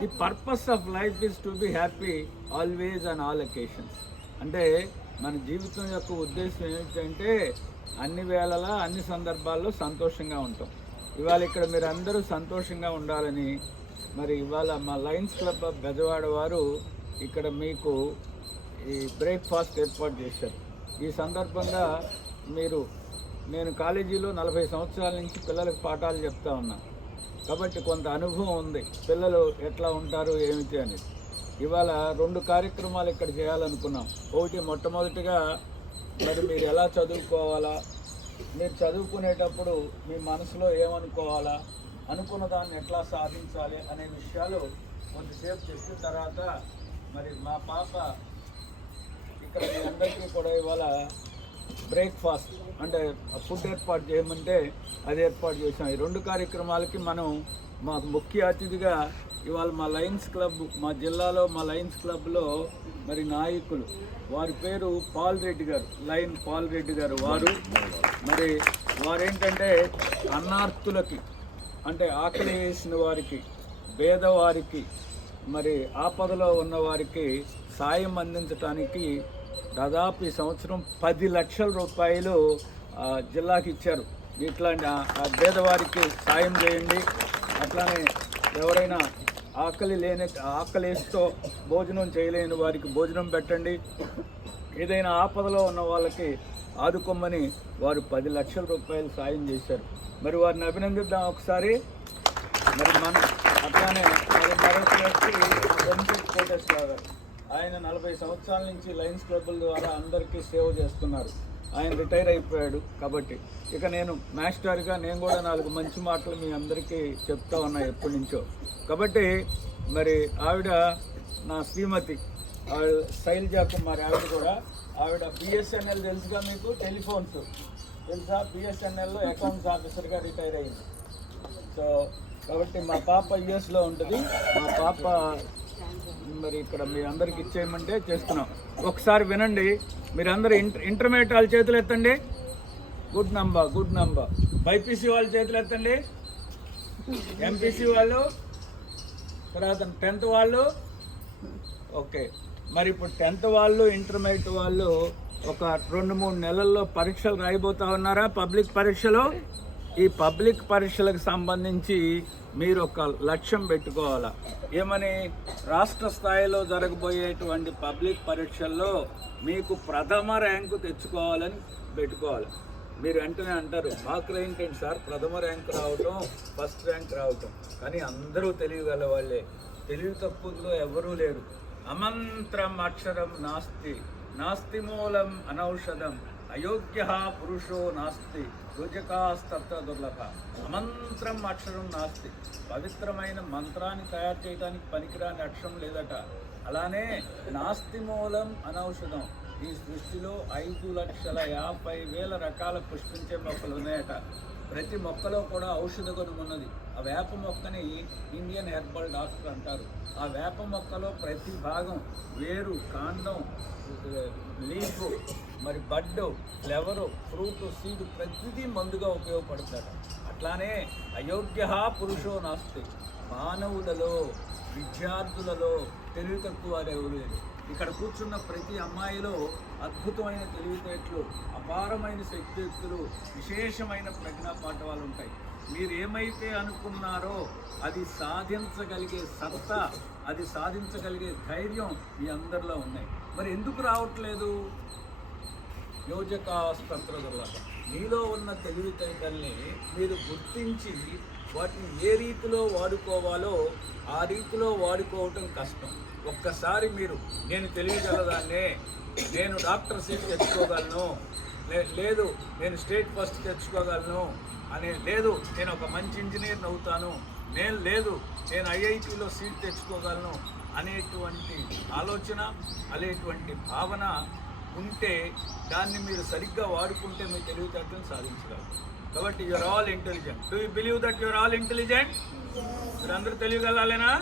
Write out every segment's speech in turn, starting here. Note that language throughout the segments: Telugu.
The purpose of life is to be happy always on all occasions. అంటే మన జీవితం యొక్క ఉద్దేశం ఏమిటంటే అన్ని వేళలా అన్ని సందర్భాల్లో సంతోషంగా ఉంటాం. ఇవాళ ఇక్కడ మీరు అందరూ సంతోషంగా ఉండాలని మరి ఇవాళ మా లయన్స్ క్లబ్ ఆఫ్ బెజవాడ వారు ఇక్కడ మీకు ఈ బ్రేక్ఫాస్ట్ ఏర్పాటు చేశారు. ఈ సందర్భంగా నేను కాలేజీలో 40 సంవత్సరాల నుంచి పిల్లలకు పాఠాలు చెప్తా ఉన్నాను కాబట్టి కొంత అనుభవం ఉంది పిల్లలు ఎట్లా ఉంటారు ఏమిటి అనేది. ఇవాళ 2 కార్యక్రమాలు ఇక్కడ చేయాలనుకున్నాం. ఒకటి, మొట్టమొదటిగా మరి మీరు ఎలా చదువుకోవాలా, మీరు చదువుకునేటప్పుడు మీ మనసులో ఏమనుకోవాలా, అనుకున్న దాన్ని ఎట్లా సాధించాలి అనే విషయాలు కొంతసేపు చెప్పిన తర్వాత మరి మా పాప ఇక్కడ మీ అందరికీ కూడా ఇవాళ బ్రేక్ఫాస్ట్ అంటే ఫుడ్ ఏర్పాటు చేయమంటే అది ఏర్పాటు చేసాం. ఈ 2 కార్యక్రమాలకి మనం మా ముఖ్య అతిథిగా ఇవాళ మా లయన్స్ క్లబ్, మా జిల్లాలో మా లయన్స్ క్లబ్లో మరి నాయకులు, వారి పేరు పాల్ రెడ్డి గారు, లయన్ పాల్ రెడ్డి గారు. వారేంటంటే అన్నార్తులకి అంటే ఆకలి వేసిన వారికి, పేదవారికి, మరి ఆపదలో ఉన్న వారికి సాయం అందించడానికి దాదాపు ఈ సంవత్సరం 10 లక్షల రూపాయలు జిల్లాకి ఇచ్చారు. ఇట్లాంటి పేదవారికి సాయం చేయండి, అట్లానే ఎవరైనా ఆకలితో భోజనం చేయలేని వారికి భోజనం పెట్టండి, ఏదైనా ఆపదలో ఉన్న వాళ్ళకి ఆదుకోమని వారు 10 లక్షల రూపాయలు సాయం చేశారు. మరి వారిని అభినందిద్దాం ఒకసారి. మరి మనం అట్లానే మరొక వ్యక్తి బెనిఫిట్ కోటేశ్వర గారు, ఆయన 40 సంవత్సరాల నుంచి లయన్స్ క్లబ్ల ద్వారా అందరికీ సేవ చేస్తున్నారు. ఆయన రిటైర్ అయిపోయాడు కాబట్టి ఇక నేను మాస్టర్గా నేను కూడా 4 మంచి మాటలు మీ అందరికీ చెప్తా ఉన్నా ఎప్పటి నుంచో. కాబట్టి మరి ఆవిడ నా శ్రీమతి శైలజా కుమారి, ఆవిడ బిఎస్ఎన్ఎల్ తెలుసుగా మీకు, టెలిఫోన్స్ తెలుసా, బిఎస్ఎన్ఎల్లో అకౌంట్స్ ఆఫీసర్గా రిటైర్ అయింది. సో కాబట్టి మా పాప యుఎస్లో ఉంటుంది. మా పాప మరి ఇక్కడ మీ అందరికి ఇచ్చేయమంటే చేస్తున్నాం. ఒకసారి వినండి మీరందరూ. ఇంటర్మీడియట్ వాళ్ళ చేతులు ఎత్తండి, గుడ్ నంబర్. బైపీసీ వాళ్ళ చేతులు ఎత్తండి, ఎంపీసీ వాళ్ళు, తర్వాత 10th వాళ్ళు. ఓకే, మరి ఇప్పుడు 10th వాళ్ళు, ఇంటర్మీడియట్ వాళ్ళు ఒక 2-3 నెలల్లో పరీక్షలు రాయబోతా ఉన్నారా, పబ్లిక్ పరీక్షలు. ఈ పబ్లిక్ పరీక్షలకు సంబంధించి మీరు ఒక లక్ష్యం పెట్టుకోవాలా. ఏమని? రాష్ట్ర స్థాయిలో జరగబోయేటువంటి పబ్లిక్ పరీక్షల్లో మీకు ప్రథమ ర్యాంకు తెచ్చుకోవాలని పెట్టుకోవాలి. మీరు వెంటనే అంటారు, మాకు ర్యాంక్ ఏంటి సార్, ప్రథమ ర్యాంక్ రావటం, ఫస్ట్ ర్యాంక్ రావటం. కానీ అందరూ తెలియగల వాళ్ళే, తెలివి తక్కువలో ఎవరూ లేరు. అమంత్రం అక్షరం నాస్తి మూలం అనౌషధం అయోగ్య పురుషో నాస్తి రుజకాస్తత్వ దుర్లభ. అమంత్రం అక్షరం నాస్తి, పవిత్రమైన మంత్రాన్ని తయారు చేయడానికి పనికిరాని అక్షరం లేదట. అలానే నాస్తి మూలం అనౌషధం, ఈ సృష్టిలో 5,50,000 రకాల పుష్పించే మొక్కలు ఉన్నాయట. ప్రతి మొక్కలో కూడా ఔషధ గుణం ఉన్నది. ఆ వేప మొక్కని ఇండియన్ హెర్బల్ డాక్టర్ అంటారు. ఆ వేప మొక్కలో ప్రతి భాగం, వేరు, కాండం, లీఫ్, మరి బడ్డు, ఫ్లవరు, ఫ్రూట్, సీడ్ ప్రతిదీ మందుగా ఉపయోగపడతారు. అట్లానే అయోగ్య పురుషో నాస్తి, మానవులలో, విద్యార్థులలో తెలివి తక్కువ వారు ఎవరు లేరు. ఇక్కడ కూర్చున్న ప్రతి అమ్మాయిలో అద్భుతమైన తెలివితేటలు, అపారమైన శక్తియుక్తులు, విశేషమైన ప్రజ్ఞా పాఠవాలు ఉంటాయి. మీరు ఏమైతే అనుకున్నారో అది సాధించగలిగే సత్తా, అది సాధించగలిగే ధైర్యం మీ అందరిలో ఉన్నాయి. మరి ఎందుకు రావట్లేదు? యోజకాస్త్రదుర్లభ. మీలో ఉన్న తెలివితేటల్ని మీరు గుర్తించి వాటిని ఏ రీతిలో వాడుకోవాలో ఆ రీతిలో వాడుకోవటం కష్టం. ఒక్కసారి మీరు నేను తెలియగలదాన్నే, నేను డాక్టర్ సీట్ తెచ్చుకోగలను, లేదు నేను స్టేట్ ఫస్ట్ తెచ్చుకోగలను అనే, లేదు నేను ఒక మంచి ఇంజనీర్ని అవుతాను, లేదు నేను ఐఐటీలో సీట్ తెచ్చుకోగలను అనేటువంటి ఆలోచన, అనేటువంటి భావన ఉంటే దాన్ని మీరు సరిగ్గా వాడుకుంటే మీ తెలివితేటలను సాధించగలరు. కాబట్టి you're all intelligent. Do you believe that you're all intelligent? మీరు అందరూ తెలియగలాలేనా?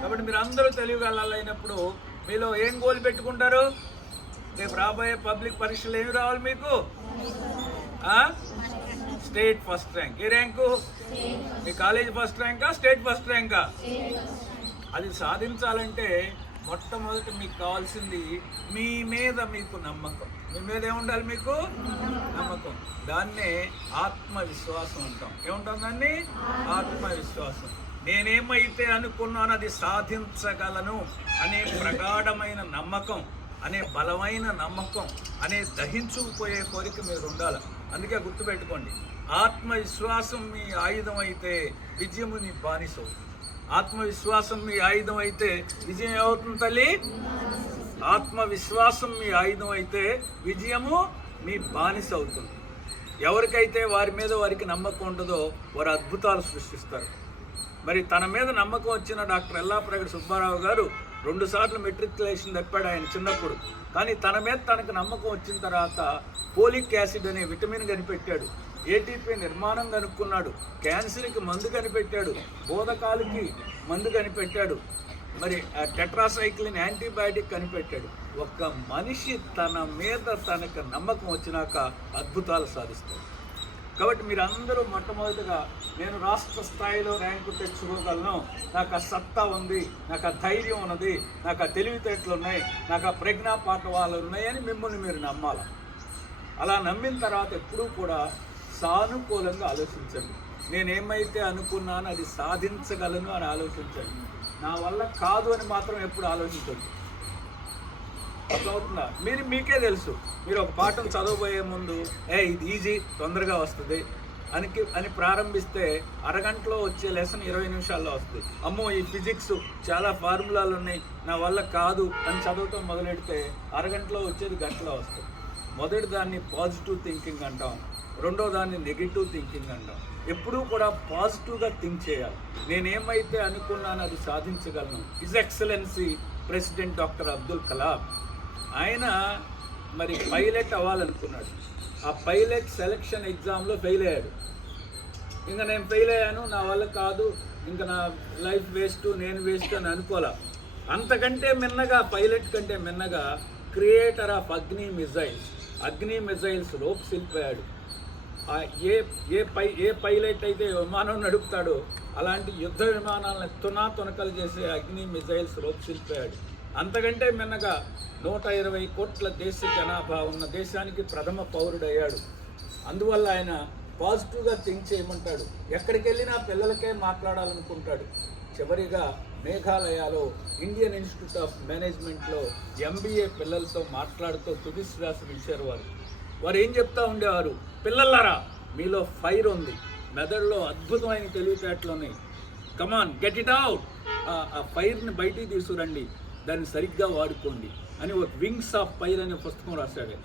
కాబట్టి మీరు అందరూ తెలియగలైనప్పుడు మీలో ఏం గోల్ పెట్టుకుంటారు? రేపు రాబోయే పబ్లిక్ పరీక్షలు ఏమి రావాలి మీకు? State first rank. ఏ ర్యాంకు? మీ కాలేజ్ ఫస్ట్ ర్యాంకా, స్టేట్ ఫస్ట్ ర్యాంకా? అది సాధించాలంటే మొట్టమొదటి మీకు కావాల్సింది మీ మీద మీకు నమ్మకం. మీ మీద ఏముండాలి? మీకు నమ్మకం. దాన్నే ఆత్మవిశ్వాసం అంటాం. ఏముంటాం దాన్ని? ఆత్మవిశ్వాసం. నేనేమైతే అనుకున్నాను అది సాధించగలను అనే ప్రగాఢమైన నమ్మకం, అనే బలమైన నమ్మకం, అనే దహించుకుపోయే కోరిక మీరు ఉండాలి. అందుకే గుర్తుపెట్టుకోండి, ఆత్మవిశ్వాసం మీ ఆయుధం అయితే విజయము మీ బానిస అవుతుంది. ఆత్మవిశ్వాసం మీ ఆయుధం అయితే విజయం ఏమవుతుంది తల్లి? ఆత్మవిశ్వాసం మీ ఆయుధం అయితే విజయము మీ బానిస అవుతుంది. ఎవరికైతే వారి మీద వారికి నమ్మకం ఉంటుందో వారు అద్భుతాలు సృష్టిస్తారు. మరి తన మీద నమ్మకం వచ్చిన డాక్టర్ ఎల్లాప్రగడ సుబ్బారావు గారు 2 సార్లు మెట్రికులేషన్ తప్పాడు ఆయన చిన్నప్పుడు. కానీ తన మీద తనకు నమ్మకం వచ్చిన తర్వాత ఫోలిక్ యాసిడ్ అనే విటమిన్ కనిపెట్టాడు, ఏటీపీ నిర్మాణం కనుక్కున్నాడు, క్యాన్సర్కి మందు కనిపెట్టాడు, బోధకాలకి మందు కనిపెట్టాడు, మరి టెట్రాసైక్లిన్ యాంటీబయాటిక్ కనిపెట్టాడు. ఒక్క మనిషి తన మీద తనకు నమ్మకం వచ్చినాక అద్భుతాలు సాధిస్తాడు. కాబట్టి మీరందరూ మొట్టమొదటిగా నేను రాష్ట్ర స్థాయిలో ర్యాంకు తెచ్చుకోగలను, నాకు ఆ సత్తా ఉంది, నాకు ఆ ధైర్యం ఉన్నది, నాకు ఆ తెలివితేటలు ఉన్నాయి, నాకు ఆ ప్రజ్ఞాపాఠవాలు ఉన్నాయని మిమ్మల్ని మీరు నమ్మాలి. అలా నమ్మిన తర్వాత ఎప్పుడూ కూడా సానుకూలంగా ఆలోచించండి. నేనేమైతే అనుకున్నానో అది సాధించగలను అని ఆలోచించండి. నా వల్ల కాదు అని మాత్రం ఎప్పుడు ఆలోచించండి. అర్థమవుతుందా? మీకే తెలుసు. మీరు ఒక పాఠం చదవబోయే ముందు ఇది ఈజీ, తొందరగా వస్తుంది అని ప్రారంభిస్తే అరగంటలో వచ్చే లెసన్ 20 నిమిషాల్లో వస్తుంది. అమ్మో ఈ ఫిజిక్స్ చాలా ఫార్ములాలు ఉన్నాయి, నా వల్ల కాదు అని చదవటం మొదలెడితే అరగంటలో వచ్చేది గంటలో వస్తుంది. మొదటి దాన్ని పాజిటివ్ థింకింగ్ అంటాం, రెండో దాన్ని నెగిటివ్ థింకింగ్ అంటాం. ఎప్పుడూ కూడా పాజిటివ్గా థింక్ చేయాలి. నేనేమైతే అనుకున్నానో అది సాధించగలను. His excellency president doctor Abdul Kalam ఆయన మరి పైలట్ అవ్వాలనుకున్నాడు. ఆ పైలట్ సెలక్షన్ ఎగ్జామ్లో ఫెయిల్ అయ్యాడు. ఇంకా నేను ఫెయిల్ అయ్యాను, నా వల్ల కాదు, ఇంకా నా లైఫ్ వేస్ట్, నేను వేస్ట్ అని అనుకోలే. అంతకంటే మిన్నగా, పైలట్ కంటే మిన్నగా క్రియేటర్ ఆఫ్ అగ్ని మిజైల్స్ రూపశిల్పాడు. ఏ పైలట్ అయితే విమానం నడుపుతాడో అలాంటి యుద్ధ విమానాలను తునకలు చేసే అగ్ని మిజైల్స్ రూపశిల్పాడు. అంతకంటే మిన్నగా 120 కోట్ల దేశ జనాభా ఉన్న దేశానికి ప్రథమ పౌరుడయ్యాడు. అందువల్ల ఆయన పాజిటివ్గా థింక్ చేయమంటాడు. ఎక్కడికి వెళ్ళినా పిల్లలకే మాట్లాడాలనుకుంటాడు. చివరిగా మేఘాలయలో ఇండియన్ ఇన్స్టిట్యూట్ ఆఫ్ మేనేజ్మెంట్లో MBA పిల్లలతో మాట్లాడుతూ తుది శ్వాస విడిచారు. వారు ఏం చెప్తా ఉండేవారు? పిల్లలారా, మీలో ఫైర్ ఉంది, మెదడులో అద్భుతమైన తెలివితేటలు ఉన్నాయి, కమాన్ గెట్ ఇట్ అవుట్, ఆ ఫైర్ని బయటికి తీసుకురండి, దాన్ని సరిగ్గా వాడుకోండి అని ఒక వింగ్స్ ఆఫ్ ఫైర్ అనే పుస్తకం రాశాడు.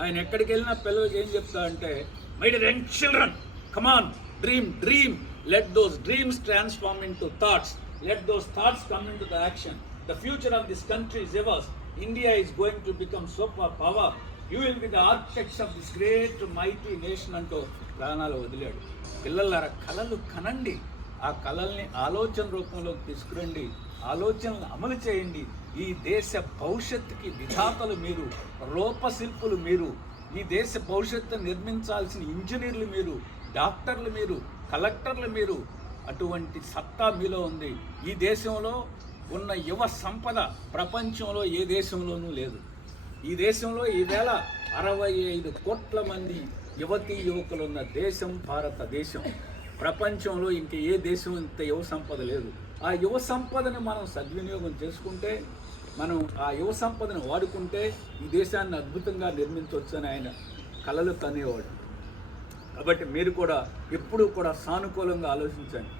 ఆయన ఎక్కడికి వెళ్ళినా పిల్లలకి ఏం చెప్తా అంటే, my dear young children, come on dream, let those dreams transform into thoughts, let those thoughts come into the action, the future of this country is yours, India is going to become super power, you will be the architects of this great mighty nation అంటూ ప్రాణాలు వదిలాడు. పిల్లలారా, కళలు కనండి, ఆ కళల్ని ఆలోచన రూపంలోకి తీసుకురండి, ఆలోచనలు అమలు చేయండి. ఈ దేశ భవిష్యత్తుకి విధాతలు మీరు, రూపశిల్పులు మీరు, ఈ దేశ భవిష్యత్తును నిర్మించాల్సిన ఇంజనీర్లు మీరు, డాక్టర్లు మీరు, కలెక్టర్లు మీరు. అటువంటి సత్తా మీలో ఉంది. ఈ దేశంలో ఉన్న యువ సంపద ప్రపంచంలో ఏ దేశంలోనూ లేదు. ఈ దేశంలో ఈవేళ 65 కోట్ల మంది యువతీ యువకులు ఉన్న దేశం భారతదేశం. ప్రపంచంలో ఇంక ఏ దేశం ఇంత యువ సంపద లేదు. ఆ యువ సంపదను మనం సద్వినియోగం చేసుకుంటే, మనం ఆ యువ సంపదను వాడుకుంటే ఈ దేశాన్ని అద్భుతంగా నిర్మించవచ్చు అని ఆయన కలలు కనేవాడు. కాబట్టి మీరు కూడా ఎప్పుడూ కూడా సానుకూలంగా ఆలోచించండి.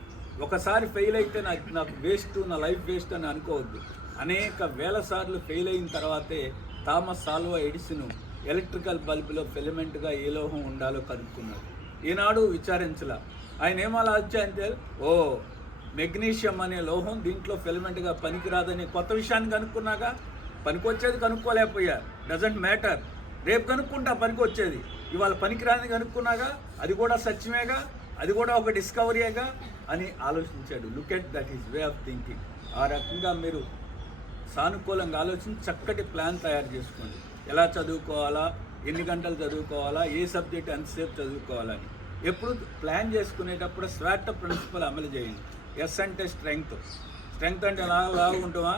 ఒకసారి ఫెయిల్ అయితే నాకు వేస్ట్, నా లైఫ్ వేస్ట్ అని అనుకోవద్దు. అనేక వేల సార్లు ఫెయిల్ అయిన తర్వాతే థామస్ ఆల్వా ఎడిసన్ ఎలక్ట్రికల్ బల్బులో ఫిలమెంట్గా ఏ లోహం ఉండాలో కనుక్కున్నాడు. ఈనాడు విచారించలా. ఆయన ఏం ఆలోచించారంటే, మెగ్నీషియం అనే లోహం దీంట్లో ఫిలమెంట్గా పనికిరాదని కొత్త విషయాన్ని కనుక్కున్నాక, పనికొచ్చేది కనుక్కోలేకపోయారు, డజంట్ మ్యాటర్, రేపు కనుక్కుంటా పనికొచ్చేది, ఇవాళ పనికిరాని కనుక్కున్నాగా అది కూడా సత్యమేగా, అది కూడా ఒక డిస్కవరీయేగా అని ఆలోచించాడు. Look at that is way of thinking. ఆ రకంగా మీరు సానుకూలంగా ఆలోచించి చక్కటి ప్లాన్ తయారు చేసుకోండి. ఎలా చదువుకోవాలా, ఎన్ని గంటలు చదువుకోవాలా, ఏ సబ్జెక్ట్ ఎంతసేపు చదువుకోవాలని ఎప్పుడు ప్లాన్ చేసుకునేటప్పుడు స్వాట్ ప్రిన్సిపల్ అమలు చేయండి. ఎస్ అంటే స్ట్రెంగ్త్ స్ట్రెంగ్త్ అంటే లాగుంటావా?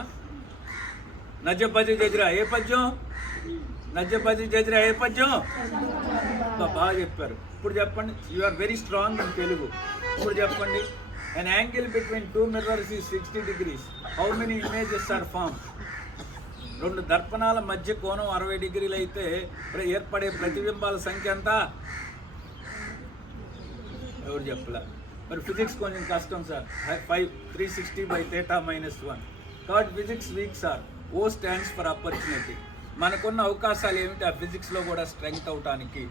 నజ్జపతి జజ్రా ఏ పద్యం? నజ్జపతి జజ్రా ఏ పద్యం? బాగా చెప్పారు. ఇప్పుడు చెప్పండి. You are very strong in Telugu. ఇప్పుడు చెప్పండి. an angle between two mirrors is 60 degrees. How many images are formed? రెండు దర్పణాల మధ్య కోణం 60 డిగ్రీలు అయితే ఏర్పడే ప్రతిబింబాల సంఖ్య ఎంత? ఎవరు చెప్పలే. మరి ఫిజిక్స్ కొంచెం కష్టం సార్. 360/θ-1. కాబట్టి physics week sir. O stands for opportunity. మనకున్న అవకాశాలు ఏమిటి? ఆ ఫిజిక్స్లో కూడా స్ట్రెంగ్త్ అవటానికి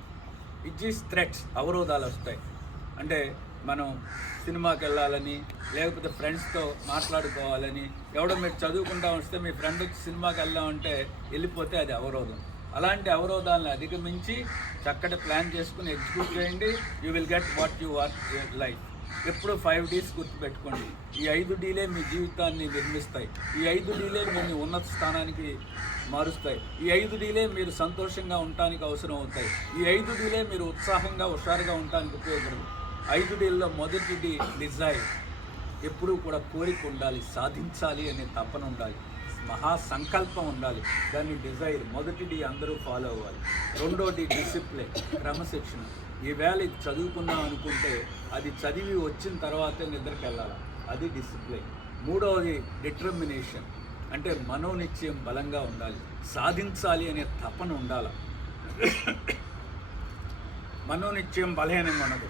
ఇట్ ఈస్ థ్రెట్స్, అవరోధాలు వస్తాయి. అంటే మనం సినిమాకి వెళ్ళాలని, లేకపోతే ఫ్రెండ్స్తో మాట్లాడుకోవాలని, ఎవడో మీరు చదువుకుంటా వస్తే మీ ఫ్రెండ్ వచ్చి సినిమాకి వెళ్దామంటే వెళ్ళిపోతే అది అవరోధం. అలాంటి అవరోధాలను అధిగమించి చక్కటి ప్లాన్ చేసుకుని ఎగ్జిక్యూట్ చేయండి. You will get what you want your life. ఎప్పుడు 5 Ds గుర్తుపెట్టుకోండి. ఈ 5 Dలే మీ జీవితాన్ని నిర్మిస్తాయి. ఈ 5 Dలే మీ ఉన్నత స్థానానికి మారుస్తాయి. ఈ 5 Dలే మీరు సంతోషంగా ఉండటానికి అవసరం అవుతాయి. ఈ 5 Dలే మీరు ఉత్సాహంగా హుషారుగా ఉండటానికి ఉపయోగపడదు. 5 Dల్లో మొదటి D డిజైర్. ఎప్పుడూ కూడా కోరిక ఉండాలి, సాధించాలి అనే తపన ఉండాలి, మహాసంకల్పం ఉండాలి. దాన్ని డిజైర్. మొదటి D అందరూ ఫాలో అవ్వాలి. రెండోది డిసిప్లిన్, క్రమశిక్షణ. ఈవేళ ఇది చదువుకుందాం అనుకుంటే అది చదివి వచ్చిన తర్వాతే నిద్రకి వెళ్ళాలి, అది డిసిప్లిన్. మూడవది డిటర్మినేషన్, అంటే మనోనిశ్చయం బలంగా ఉండాలి, సాధించాలి అనే తపన ఉండాలి. మనోనిశ్చయం బలహీనంగా ఉండదు.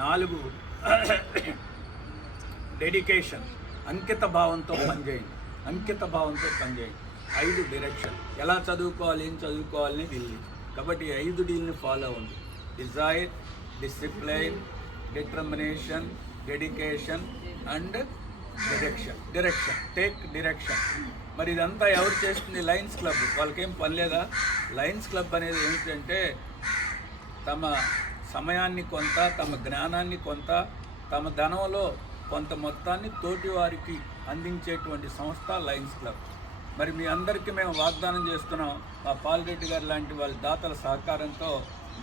4 డెడికేషన్, అంకిత భావంతో పనిచేయండి, అంకిత భావంతో పనిచేయండి. 5 డైరెక్షన్, ఎలా చదువుకోవాలి, ఏం చదువుకోవాలని ఢిల్లీ. కాబట్టి 5 Dల్ని ఫాలో అవ్వండి. Desire, discipline, determination, dedication and direction. Take direction. మరి ఇదంతా ఎవరు చేస్తుంది? Lions Club. వాళ్ళకేం పని లేదా? లయన్స్ క్లబ్ అనేది ఏమిటంటే తమ సమయాన్ని కొంత, తమ జ్ఞానాన్ని కొంత, తమ ధనంలో కొంత మొత్తాన్ని తోటి వారికి అందించేటువంటి సంస్థ లయన్స్ క్లబ్. మరి మీ అందరికీ మేము వాగ్దానం చేస్తున్నాం, మా పాల్రెడ్డి గారు లాంటి వాళ్ళ దాతల సహకారంతో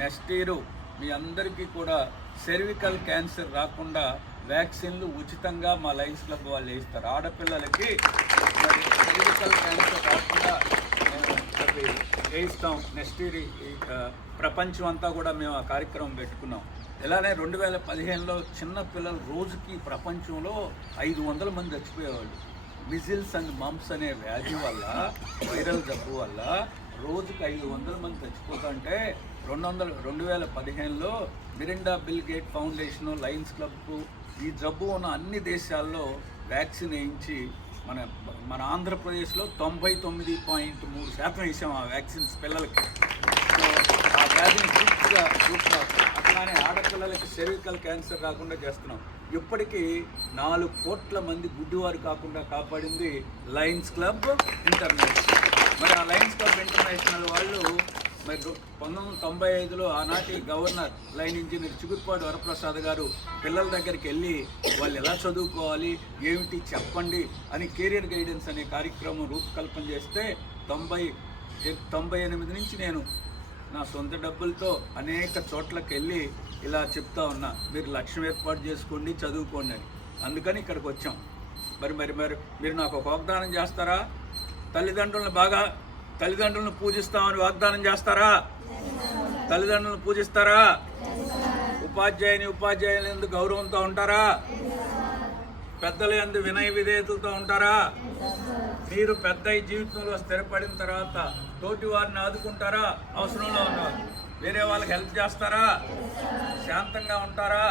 నెక్స్ట్ ఇయర్ మీ అందరికీ కూడా సెర్వికల్ క్యాన్సర్ రాకుండా వ్యాక్సిన్లు ఉచితంగా మా లయన్స్ క్లబ్ వాళ్ళు వేయిస్తారు. ఆడపిల్లలకి మరి సెర్వికల్ క్యాన్సర్ రాకుండా వేయిస్తాం. నెక్స్ట్ ఇయర్ ప్రపంచం అంతా కూడా మేము ఆ కార్యక్రమం పెట్టుకున్నాం. ఇలానే 2015లో చిన్న పిల్లలు రోజుకి ప్రపంచంలో 500 మంది చచ్చిపోయేవాళ్ళు. మిజిల్స్ అండ్ మమ్స్ అనే వ్యాధి వల్ల, వైరల్ జబ్బు వల్ల రోజుకి 500 మంది చచ్చిపోతుంటే 2015లో Melinda Bill Gates foundation, Lions క్లబ్కు ఈ జబ్బు ఉన్న అన్ని దేశాల్లో వ్యాక్సిన్ వేయించి మన ఆంధ్రప్రదేశ్లో 99.3% వేసాం ఆ వ్యాక్సిన్స్ పిల్లలకి. సో ఆ వ్యాధిని పూర్తిగా అట్లానే ఆడపిల్లలకి సెర్వికల్ క్యాన్సర్ రాకుండా చేస్తున్నాం. ఇప్పటికీ 4 కోట్ల మంది గుడ్డివారు కాకుండా కాపాడింది లయన్స్ క్లబ్ ఇంటర్నేషనల్. మరి ఆ లయన్స్ క్లబ్ ఇంటర్నేషనల్ వాళ్ళు మరి 1995లో ఆనాటి governor lion engineer Chigurupati Varaprasad గారు పిల్లల దగ్గరికి వెళ్ళి వాళ్ళు ఎలా చదువుకోవాలి, ఏమిటి చెప్పండి అని కెరియర్ గైడెన్స్ అనే కార్యక్రమం రూపకల్పన చేస్తే 98 నుంచి నేను నా సొంత డబ్బులతో అనేక చోట్లకి వెళ్ళి ఇలా చెప్తా ఉన్నా, మీరు లక్ష్యం ఏర్పాటు చేసుకోండి, చదువుకోండి అని. అందుకని ఇక్కడికి వచ్చాం. మరి మీరు నాకు ఒక వాగ్దానం చేస్తారా? తల్లిదండ్రులను పూజిస్తామని వాగ్దానం చేస్తారా? తల్లిదండ్రులను పూజిస్తారా? ఉపాధ్యాయులు ఎందుకు గౌరవంతో ఉంటారా? పెద్దలు ఎందు వినయ విధేయతలతో ఉంటారా? మీరు పెద్ద జీవితంలో స్థిరపడిన తర్వాత తోటి వారిని ఆదుకుంటారా? అవసరంలో ఉన్నారు వేరే వాళ్ళకి హెల్ప్ చేస్తారా? శాంతంగా ఉంటారా?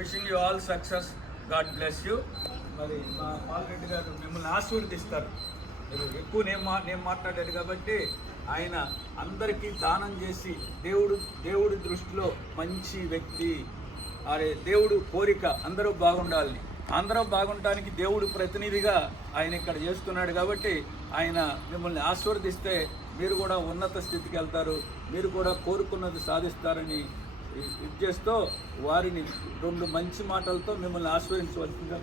Wishing you all success. God bless you. మరి మా పాల్రెడ్డి గారు మిమ్మల్ని ఆశీర్వదిస్తారు. మీరు ఎక్కువ నేను మాట్లాడాడు కాబట్టి ఆయన అందరికీ దానం చేసి దేవుడి దృష్టిలో మంచి వ్యక్తి. అరే దేవుడు కోరిక అందరూ బాగుండాలని, అందరూ బాగుండటానికి దేవుడు ప్రతినిధిగా ఆయన ఇక్కడ చేస్తున్నాడు. కాబట్టి ఆయన మిమ్మల్ని ఆశీర్వదిస్తే మీరు కూడా ఉన్నత స్థితికి వెళ్తారు, మీరు కూడా కోరుకున్నది సాధిస్తారని చేస్తూ వారిని 2 మంచి మాటలతో మిమ్మల్ని ఆశీర్వదించవలసిందిగా